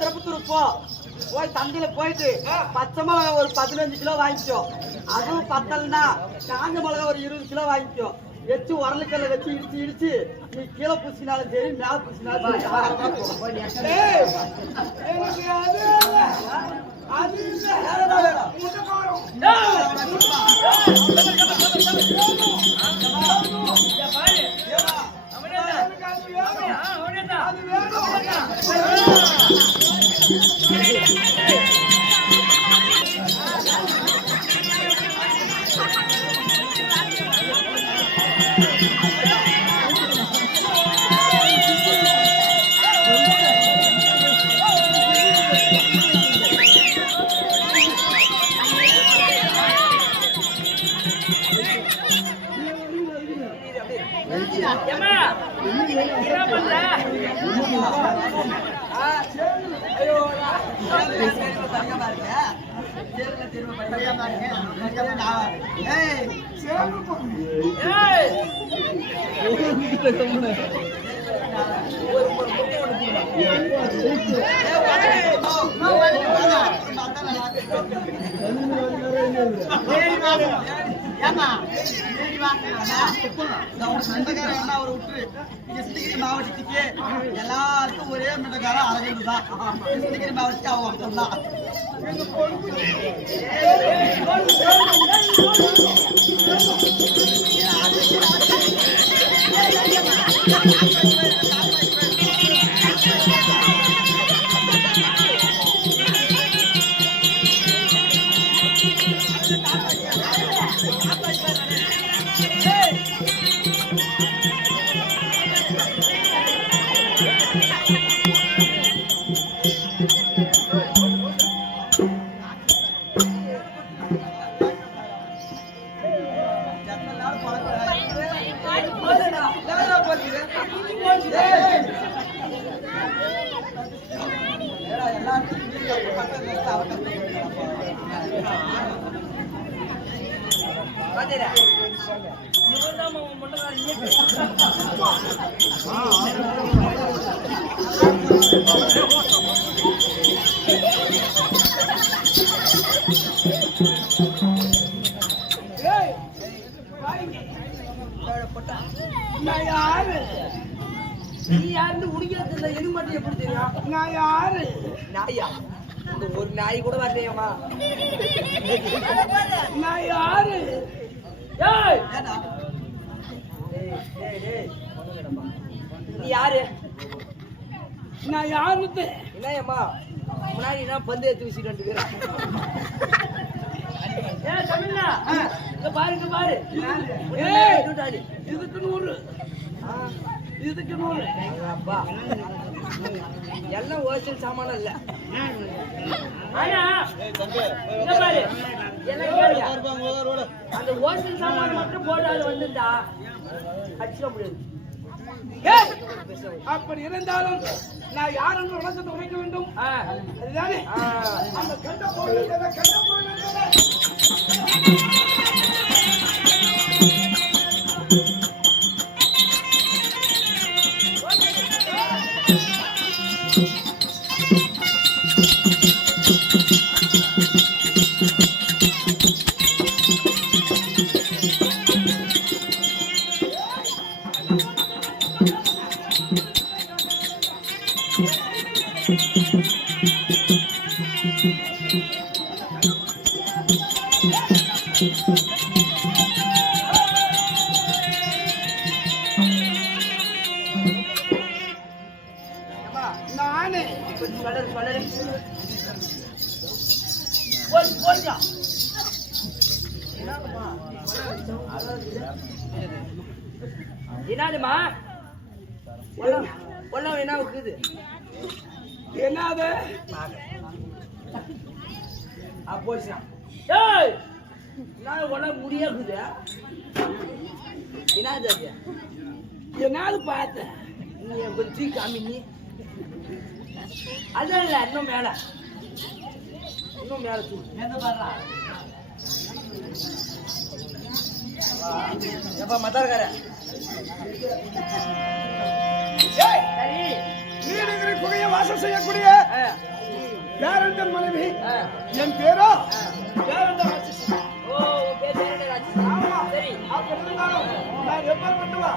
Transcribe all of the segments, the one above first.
திருப்பத்தூர் போய் தந்தியில போயிட்டு பச்சை மிளகா ஒரு 15 கிலோ வாங்கிக்கோ. அதுவும் பத்தல்னா காஞ்ச மிளகா ஒரு 20 கிலோ வாங்கிக்கோ. வச்சு உரலுக்கல்ல வச்சு இடிச்சு இடிச்சு நீ கீழே பூசினாலும் சரி மேல பூசினாலும் கிருஷ்ணகிரி மாவட்டத்துக்கு எல்லாருக்கும் ஒரே மிட்டக்காரம் அரவிந்த் தான். கிருஷ்ணகிரி மாவட்டத்துக்கு அவங்க மட்டும்தான். நீ யாருன்னு உனக்கு எனக்கு மட்டும் எப்படி தெரியும்? நான் யாரு? நாயா? ஒரு நாய் கூட வரலையம்மா. நான் யாரு? நீ யாரு? நான் யாருன்னு என்னம்மா முன்னாடி என்ன பந்து எடுத்து வச்சுட்டு வந்துக்கிறேன். பாருங்க பாரு இதுக்கு 100 இதுக்கு 100 அப்பா எல்லாம் ஹோல்சேல் சாமான இல்ல. அந்த ஹோல்சேல் சாமான மட்டும் போடாது வந்துட்டா அடிச்சிட முடியாது. அப்படி இருந்தாலும் நான் யாரும் உலகத்தை உழைக்க வேண்டும். அதுதானே அந்த கண்ட பொருள் என்னதுமா ஒன்னும் என்ன இருக்குது? என்னது போச்சா? நான் ஒன்ன முடியாது. என்னது அது? என்னது பார்த்த நீ கொஞ்சம் காமி நீ அதான் இல்லை இன்னும் மேல இன்னும் மேல எந்த பாடுறா எப்ப மத்தாருக்கார நீலகிரி குகையை வாசம் செய்யக்கூடிய பேரண்டன் மனைவி என் பேரோ பேரண்டன் ராட்சசி. ஓ பேர் பேரண்ட ராட்சசி. ஆமா. சரி அப்படி இருந்தாலும் நான் எப்ப பண்ணுவா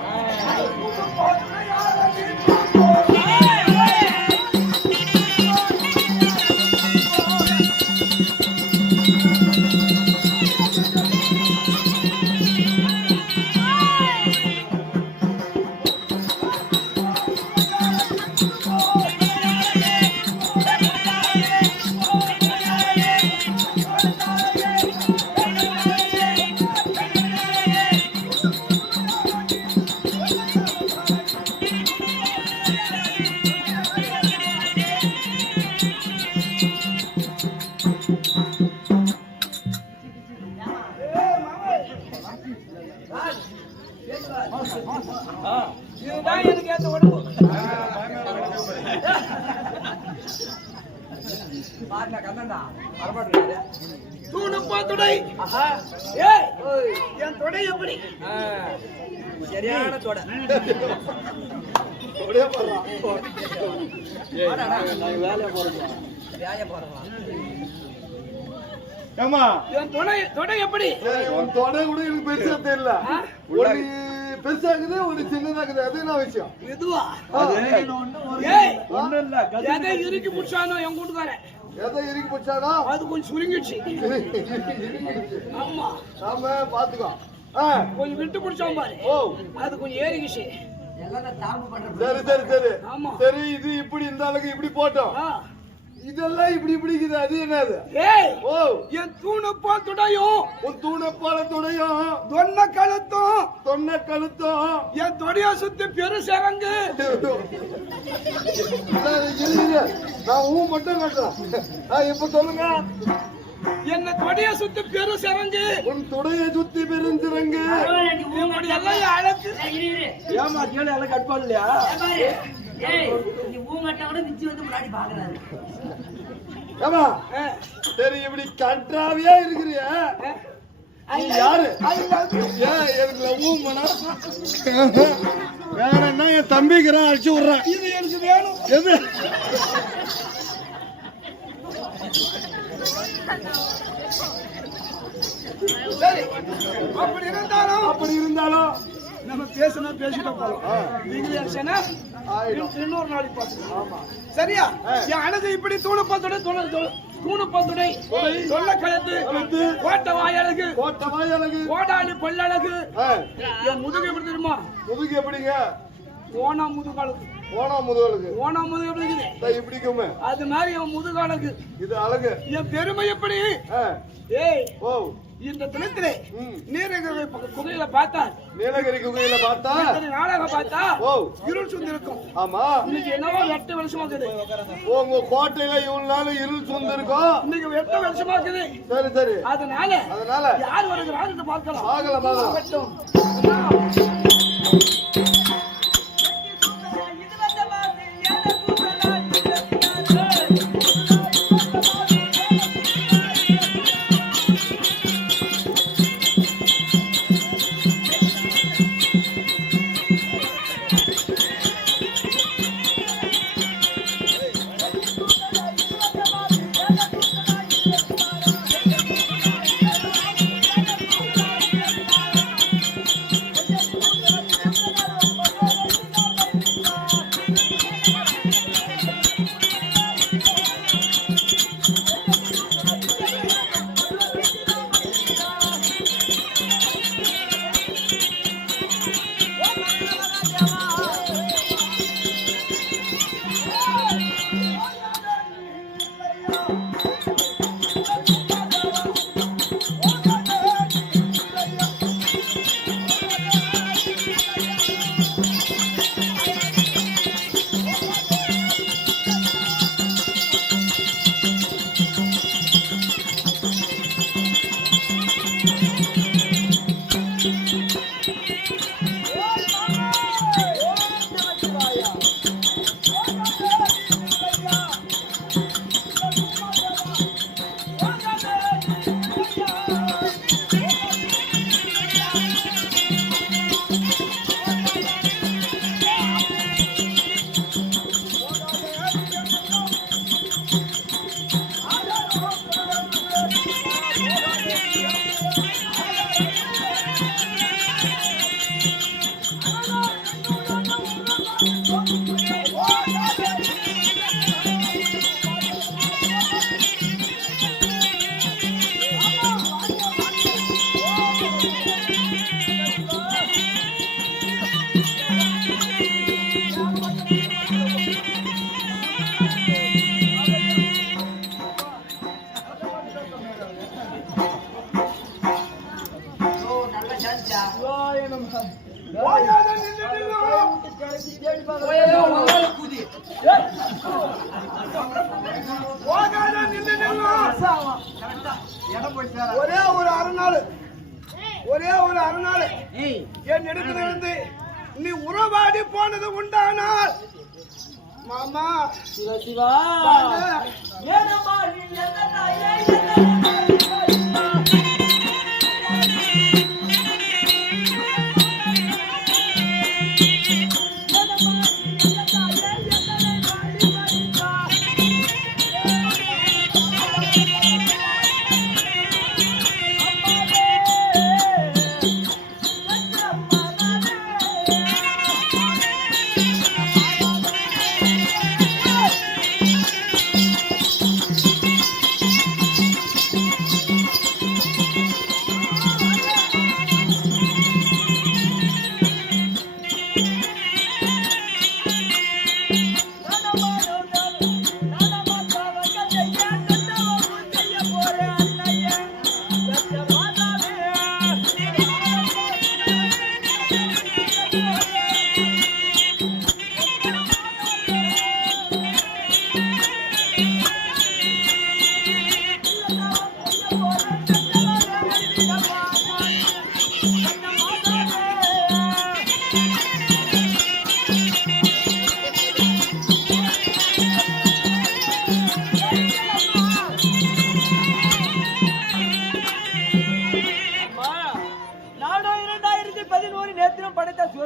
இதுதான் எனக்கு ஏத்த உடம்பு. பாருங்க கந்தண்டா வரமாட்டேங்குது தூணுப்பா தொடை. ஆஹா ஏய் ஓய் என் தொடை எப்படி சரியான தொட தொடைய போடுறான். வேலைய போறோம் ஏமா என் தொடை எப்படி உன் தொடை கூட எனக்கு பெருசா தெரியல. ஒண்ணு பெருசாக்குது ஒண்ணு சின்னதாக்குது. அது என்ன விஷயம்? இதுவா ஏய், ஒண்ணும் இல்ல எதை இறுக்கி முடிச்சானோ என் கூட்டுக்காரன் எதை இறுக்கி போச்சானா? அது கொஞ்சம் சுருங்கிடுச்சு. ஆமா நாம பாத்துக்கோ. கொஞ்சம் விட்டு பிடிச்சான் பாரு. ஓ அது கொஞ்சம் ஏறிக்கிச்சு. எல்லாம் தாம்பு பண்ற சரி சரி சரி ஆமா. சரி. இது இப்படி இந்த அளவுக்கு இப்படி போட்டோம். ஆ. இதெல்லாம் இப்படி இப்படிக்குது. அது என்னது? ஏய் ஓ என் தூணுப்பா துடையும் உன் தூணப்பால துடையும் தொன்ன கழுத்தும் தொன்ன கழுத்தும் என் தொடைய சுத்தி பெருசரங்கு. நான் ஊ மட்டும் கட்டுறேன். இப்ப சொல்லுங்க. என்ன தொடைய சுத்தி பெருசரங்கு. உன் துடைய சுத்தி பெருந்திரங்கு. இப்படி எல்லாம் அழைச்சு ஏமா கேளு எல்லாம் கட் பண்ணலையா ஏய் நீ ஊங்கட்ட கூட விச்சி வந்து முன்னாடி பாக்குறாரு. ஏமா சரி இப்படி கன்றாவியா இருக்கிறிய நீ யாரு? ஏன் எனக்கு லவ் பண்ணா வேணா என் தம்பிக்கிறான் அடிச்சு விடுறேன். இது எனக்கு வேணும். எது? சரி அப்படி இருந்தாலும் நம்ம பேசினா பேசிட்டோம் போலாம். நீங்களே அடிச்சேன்னா இன்னொரு நாளைக்கு பார்த்துக்கலாம். சரியா? என் அழகு இப்படி தூணுப்பத்துடை தூணுப்பத்துடை சொல்ல கலந்து கோட்டை வாயழகு கோட்டை வாயழகு கோடாலி பல்லழகு. என் முதுகு எப்படி தெரியுமா? முதுகு எப்படிங்க? ஓனா முதுகழகு. ஓனா முதுகழுகு. ஓனா முதுகு எப்படி இருக்குது? இப்படிக்குமே அது மாதிரி என் முதுகழகு. இது அழகு. என் பெருமை எப்படி? ஏய் ஓ இந்த தினத்திலே நீலகிரி குகையில பார்த்தா நீலகிரி குகையில பார்த்தா நாடகம் பார்த்தா ஓ இருள் சுந்திருக்கும். ஆமா இன்னைக்கு என்னவோ 8 வருஷமா இருக்குது. உங்க கோட்டையில இவ்வளவு நாள் இருள் சூழ்ந்திருக்கும். இன்னைக்கு 8 வருஷமா இருக்குது. சரி சரி அதனால யார் வருகிறான்னு பார்க்கலாம். பார்க்கலாம். என் இடத்திலிருந்து நீ உறவாடி போனது உண்டானால் மாமா சிவா சிவா வாங்க. ஏனம்மா நீ எந்த தாயே எந்த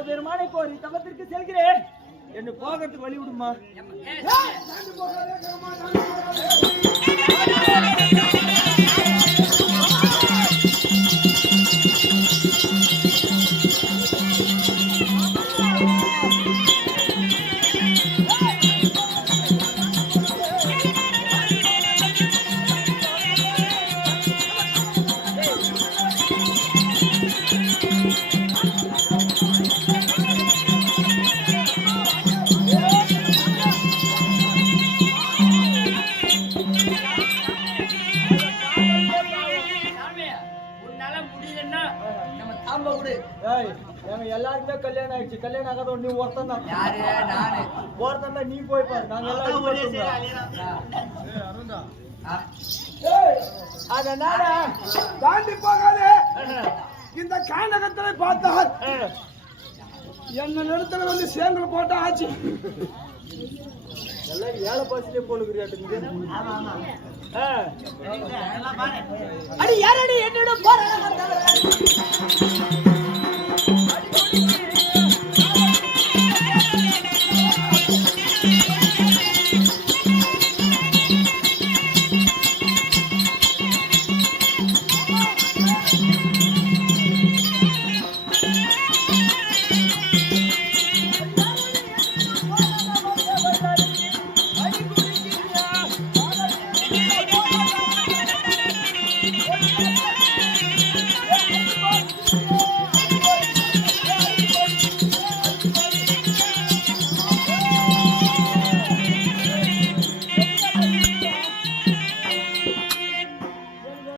பெருமானை கோரி தமத்திற்கு செல்கிறேன் என்று போகிறதுக்கு வழி விடுமா எல்லாருக்குமே கல்யாணம் ஆயிடுச்சு கல்யாணம் ஆகாத நீ ஒருத்தன் தான் ஒருத்தன் தான் நீ போய் பாரு நாங்க அதனால தாண்டி போகாதே இந்த காண்டகத்தை பார்த்தால் என்ன இடத்துல வந்து சேங்கல் போட்டா ஆச்சு எல்லாம் ஏழை பாசிலே போலுக்குறியாட்டு அடி யாரடி என்னோட போற